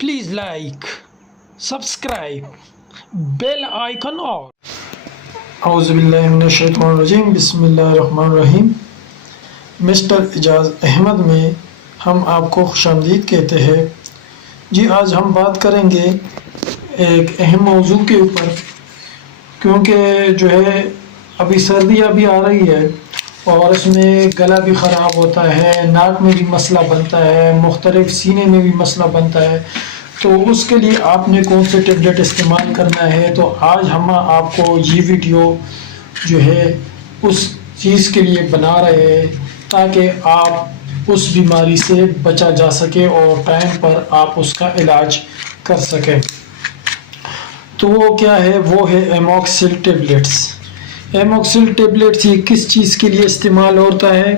Please like, subscribe, bell icon on. اعوذ باللہ من الشیطان الرجیم بسم اللہ الرحمن الرحیم۔ مسٹر اعجاز احمد میں ہم آپ کو خوش آمدید کہتے ہیں۔ جی آج ہم بات کریں گے ایک اہم موضوع کے اوپر، کیونکہ جو ہے ابھی سردیاں بھی آ رہی ہے اور اس میں گلا بھی خراب ہوتا ہے، ناک میں بھی مسئلہ بنتا ہے، مختلف سینے میں بھی مسئلہ بنتا ہے، تو اس کے لیے آپ نے کون سے ٹیبلٹ استعمال کرنا ہے۔ تو آج ہم آپ کو یہ ویڈیو جو ہے اس چیز کے لیے بنا رہے ہیں تاکہ آپ اس بیماری سے بچا جا سکے اور ٹائم پر آپ اس کا علاج کر سکیں۔ تو وہ کیا ہے؟ وہ ہے ایموکسل ٹیبلٹس۔ ایموکسل ٹیبلٹس یہ کس چیز کے لیے استعمال ہوتا ہے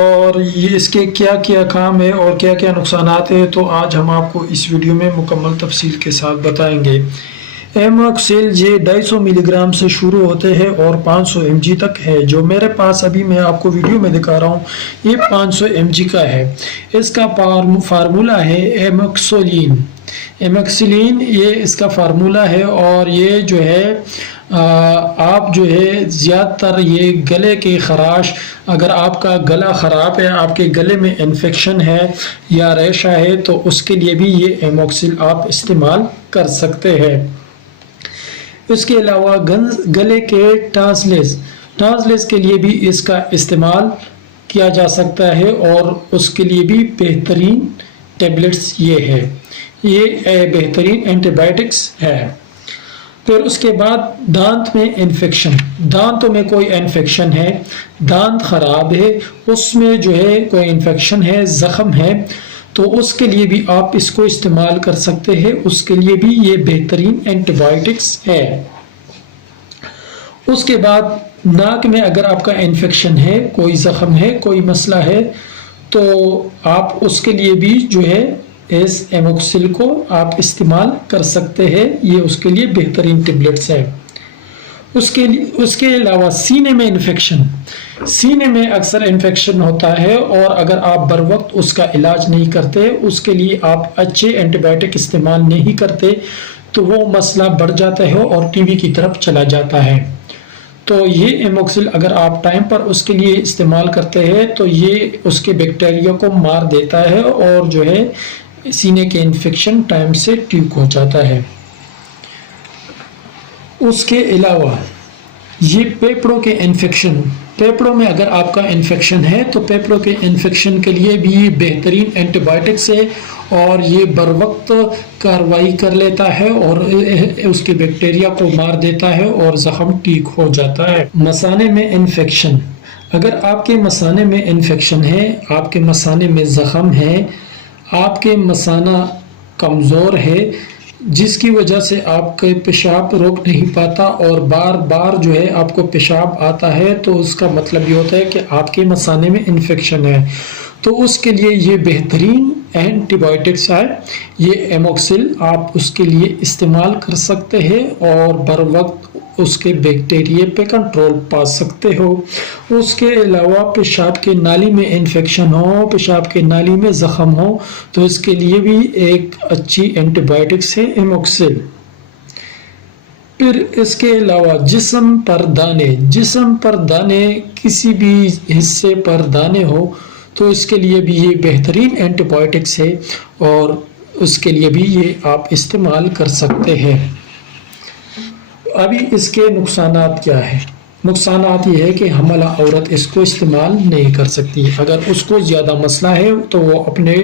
اور یہ اس کے کیا کیا کام ہے اور کیا کیا نقصانات ہیں، تو آج ہم آپ کو اس ویڈیو میں مکمل تفصیل کے ساتھ بتائیں گے۔ ایموکسل یہ 250 ملی گرام سے شروع ہوتے ہیں اور 500 ایم جی تک ہے۔ جو میرے پاس ابھی میں آپ کو ویڈیو میں دکھا رہا ہوں یہ 500 ایم جی کا ہے۔ اس کا فارمولہ ہے ایموکسولین۔ ایموکسلین یہ اس کا فارمولہ ہے اور یہ جو ہے آپ جو ہے زیادہ تر یہ گلے کی خراش، اگر آپ کا گلا خراب ہے، آپ کے گلے میں انفیکشن ہے یا ریشہ ہے، تو اس کے لیے بھی یہ ایموکسل آپ استعمال کر سکتے ہیں۔ اس کے علاوہ گلے کے ٹانسلز کے لیے بھی اس کا استعمال کیا جا سکتا ہے اور اس کے لیے بھی بہترین ٹیبلٹس یہ ہے، یہ بہترین اینٹی بائیوٹکس ہے۔ پھر اس کے بعد دانت میں انفیکشن، دانتوں میں کوئی انفیکشن ہے، دانت خراب ہے، اس میں جو ہے کوئی انفیکشن ہے، زخم ہے، تو اس کے لیے بھی آپ اس کو استعمال کر سکتے ہیں۔ اس کے لیے بھی یہ بہترین اینٹی بائیوٹکس ہے۔ اس کے بعد ناک میں اگر آپ کا انفیکشن ہے، کوئی زخم ہے، کوئی مسئلہ ہے، تو آپ اس کے لیے بھی جو ہے اس ایموکسل کو آپ استعمال کر سکتے ہیں۔ یہ اس کے لیے بہترین ٹیبلٹس ہے۔ اس کے علاوہ سینے میں انفیکشن، سینے میں اکثر انفیکشن ہوتا ہے اور اگر آپ بر وقت اس کا علاج نہیں کرتے، اس کے لیے آپ اچھے اینٹی بائیوٹک استعمال نہیں کرتے، تو وہ مسئلہ بڑھ جاتا ہے اور ٹی بی کی طرف چلا جاتا ہے۔ تو یہ ایموکسل اگر آپ ٹائم پر اس کے لیے استعمال کرتے ہیں تو یہ اس کے بیکٹیریا کو مار دیتا ہے اور جو ہے سینے کے انفیکشن ٹائم سے ٹھیک ہو جاتا ہے۔ اس کے علاوہ یہ پیپڑوں کے انفیکشن، پیپڑوں میں اگر آپ کا انفیکشن ہے تو پیپڑوں کے انفیکشن کے لیے بھی بہترین اینٹی بائیوٹکس ہے اور یہ بر وقت کارروائی کر لیتا ہے اور اس کے بیکٹیریا کو مار دیتا ہے اور زخم ٹھیک ہو جاتا ہے۔ مثانے میں انفیکشن، اگر آپ کے مثانے میں انفیکشن ہے، آپ کے مثانے میں زخم ہے، آپ کے مثانہ کمزور ہے جس کی وجہ سے آپ کے پیشاب روک نہیں پاتا اور بار بار جو ہے آپ کو پیشاب آتا ہے، تو اس کا مطلب یہ ہوتا ہے کہ آپ کے مثانے میں انفیکشن ہے۔ تو اس کے لیے یہ بہترین اینٹی بائیوٹکس ہے، یہ ایموکسل آپ اس کے لیے استعمال کر سکتے ہیں اور بر وقت اس کے بیکٹیریا پہ کنٹرول پا سکتے ہو۔ اس کے علاوہ پیشاب کے نالی میں انفیکشن ہو، پیشاب کے نالی میں زخم ہو، تو اس کے لیے بھی ایک اچھی اینٹی بائیوٹکس ہے ایموکسل۔ پھر اس کے علاوہ جسم پر دانے، کسی بھی حصے پر دانے ہو تو اس کے لیے بھی یہ بہترین اینٹی بائیوٹکس ہے اور اس کے لیے بھی یہ آپ استعمال کر سکتے ہیں۔ ابھی اس کے نقصانات کیا ہے؟ نقصانات یہ ہے کہ حاملہ عورت اس کو استعمال نہیں کر سکتی۔ اگر اس کو زیادہ مسئلہ ہے تو وہ اپنے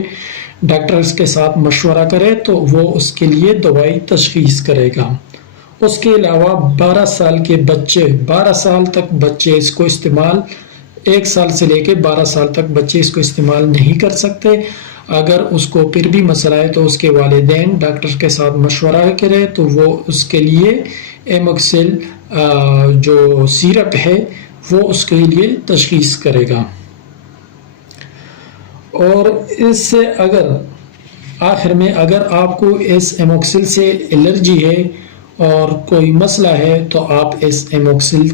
ڈاکٹرز کے ساتھ مشورہ کرے تو وہ اس کے لیے دوائی تشخیص کرے گا۔ اس کے علاوہ 12 سال کے بچے، 12 سال تک بچے اس کو استعمال، 1 سال سے لے کے 12 سال تک بچے اس کو استعمال نہیں کر سکتے۔ اگر اس کو پھر بھی مسئلہ ہے تو اس کے والدین ڈاکٹر کے ساتھ مشورہ کرے تو وہ اس کے لیے ایموکسل جو سیرپ ہے وہ اس کے لیے تشخیص کرے گا۔ اور اس سے آخر میں اگر آپ کو اس ایموکسل سے الرجی ہے اور کوئی مسئلہ ہے تو آپ اس ایموکسل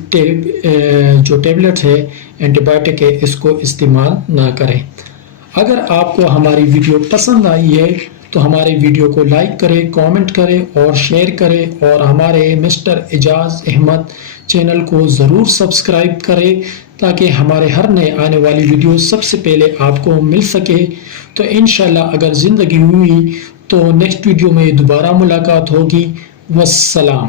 جو ٹیبلٹ ہے، اینٹی بائیوٹک ہے، اس کو استعمال نہ کریں۔ اگر آپ کو ہماری ویڈیو پسند آئی ہے تو ہمارے ویڈیو کو لائک کرے، کامنٹ کرے اور شیئر کرے، اور ہمارے مسٹر اعجاز احمد چینل کو ضرور سبسکرائب کرے تاکہ ہمارے ہر نئے آنے والی ویڈیو سب سے پہلے آپ کو مل سکے۔ تو انشاءاللہ اگر زندگی ہوئی تو نیکسٹ ویڈیو میں دوبارہ ملاقات ہوگی۔ والسلام۔